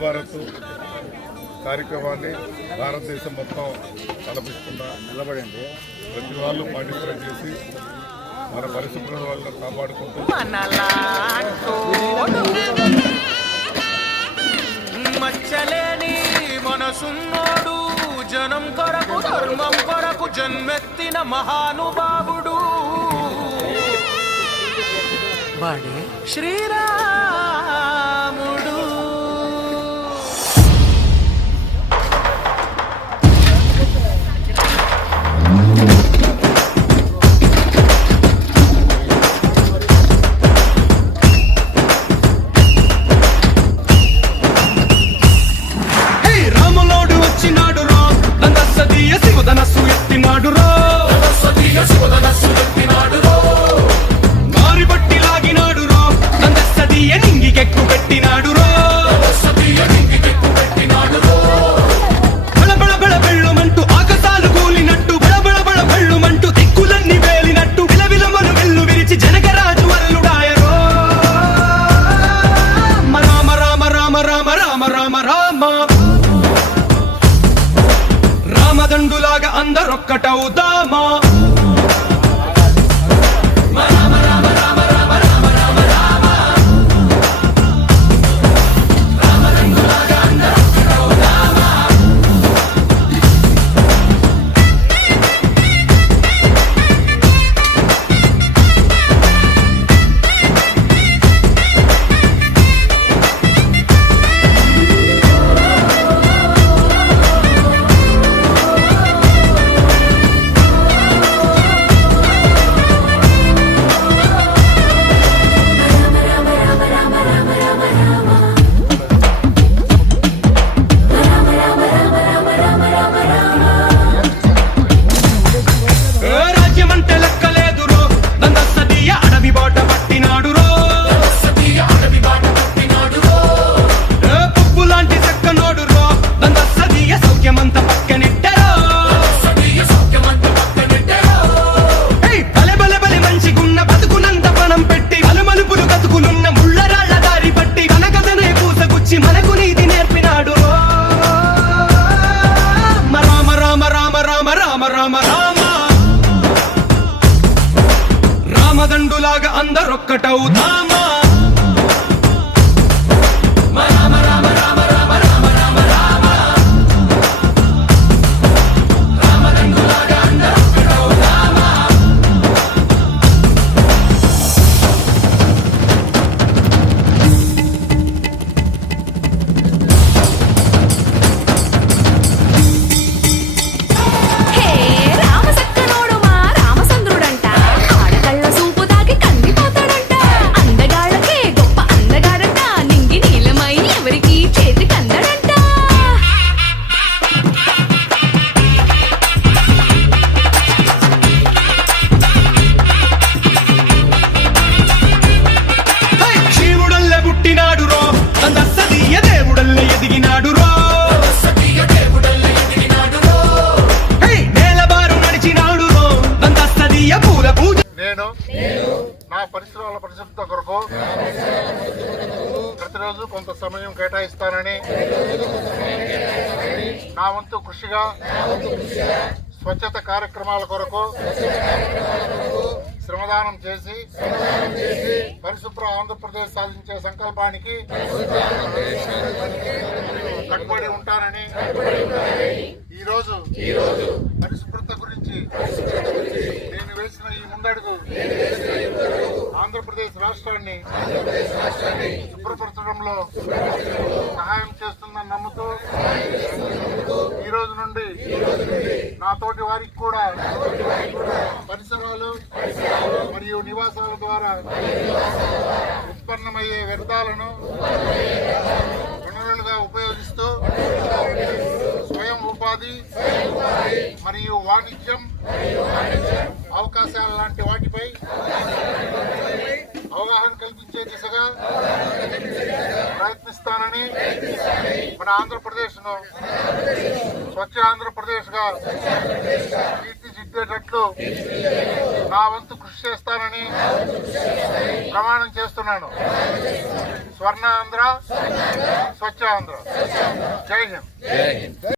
భారత్ కార్యక్రమాన్ని భారతదేశం మొత్తం తలపిస్తున్న నిలబడింది ప్రతి వాళ్ళు పార్టిసిపేట్ చేసి మన పరిశుభ్రత వాళ్ళని కాపాడుకుంటూ మచ్చలేని మనసున్నోడు జనం కొరకు ధర్మం కొరకు జన్మెత్తిన మహానుభావుడు వాడే శ్రీరాముడు. రాములోడు వచ్చినాడు రా నందసదీయ శివధనస్సు ఎత్తినాడు రా మారి బట్టి లాగినాడు రా నందసదీయ నింగికెక్కు పెట్టినాడు రా బళబళ బళ బెళ్ళుమంటూ ఆకాశాలు కూలినట్టు బళబళ బళ బెళ్ళుమంటూ దిక్కులన్నీ వేలినట్టు విలవిలమను వెళ్ళు విరిచి జనకరాజు అల్లుడాయరో రామ రామ రామ రామ రామ రామ రామ రామదండులాగా అందరొక్కటవుదామా రాజ్యమంటే లెక్కలేదు రో నందసదీయ అడవి బాట పట్టినాడు రో పువ్వు లాంటి చక్కనోడు రో నందసదీయ సౌఖ్యమంత పక్కనెట్టరో బలె బలె బలె మంచిగున్న బతుకునంత పణం పెట్టి మలుమలుపులు బతుకులున్న ముళ్ళరాళ్ల దారి పట్టి కనకదనే పూసగుచ్చి మనకు నీతి నేర్పినాడు రో రామ రామ రామ రామ రామ రామ రామ రామదండులాగా అందరొక్కటవుదామా హే రామసక్కనోడు మా రామచంద్రుడంట ఆడకళ్ళ సూపు తాగి కందిపోతాడంట అందగాళ్ళకే గొప్ప అందగాడంట నింగి నీలమై ఎవరికి చేతి కందడంట శివుడల్లే పుట్టినాడు రో నందసదీయ దేవుడల్లే ఎదిగినాడు రో నేలబారు నడిచినాడు రో నందసదీయ పూల పూజ నేను నా పరిసరాల పరిశుభ్రత కొరకు ప్రతిరోజు కొంత సమయం కేటాయిస్తానని నా వంతు కృషిగా స్వచ్ఛత కార్యక్రమాల కొరకు శ్రమదానం చేసి పరిశుభ్ర ఆంధ్రప్రదేశ్ సాధించే సంకల్పానికి కట్టుబడి ఉంటానని ఈరోజు పరిశుభ్రత గురించి నేను వేసిన ఈ ముందడుగు ఆంధ్రప్రదేశ్ రాష్ట్రాన్ని శుభ్రపరచడంలో సహాయం చేస్తుందని నమ్ముతూ ఈ రోజు నుండి నా తోటి వారికి కూడా పరిసరాలు మరియు నివాసాల ద్వారా ఉత్పన్నమయ్యే వ్యర్థాలను వనరులుగా ఉపయోగిస్తూ స్వయం ఉపాధి మరియు వాణిజ్యం అవకాశాల లాంటి వాటిపై అవగాహన కల్పించే దిశగా ప్రయత్నిస్తానని మన ఆంధ్రప్రదేశ్ను స్వచ్ఛ ఆంధ్రప్రదేశ్గా తీర్చిదిద్దేటట్లు నా వంతు కృషి కృషి చేస్తానని ప్రమాణం చేస్తున్నాను. స్వర్ణ ఆంధ్ర, స్వచ్ఛ ఆంధ్ర. జై హింద్.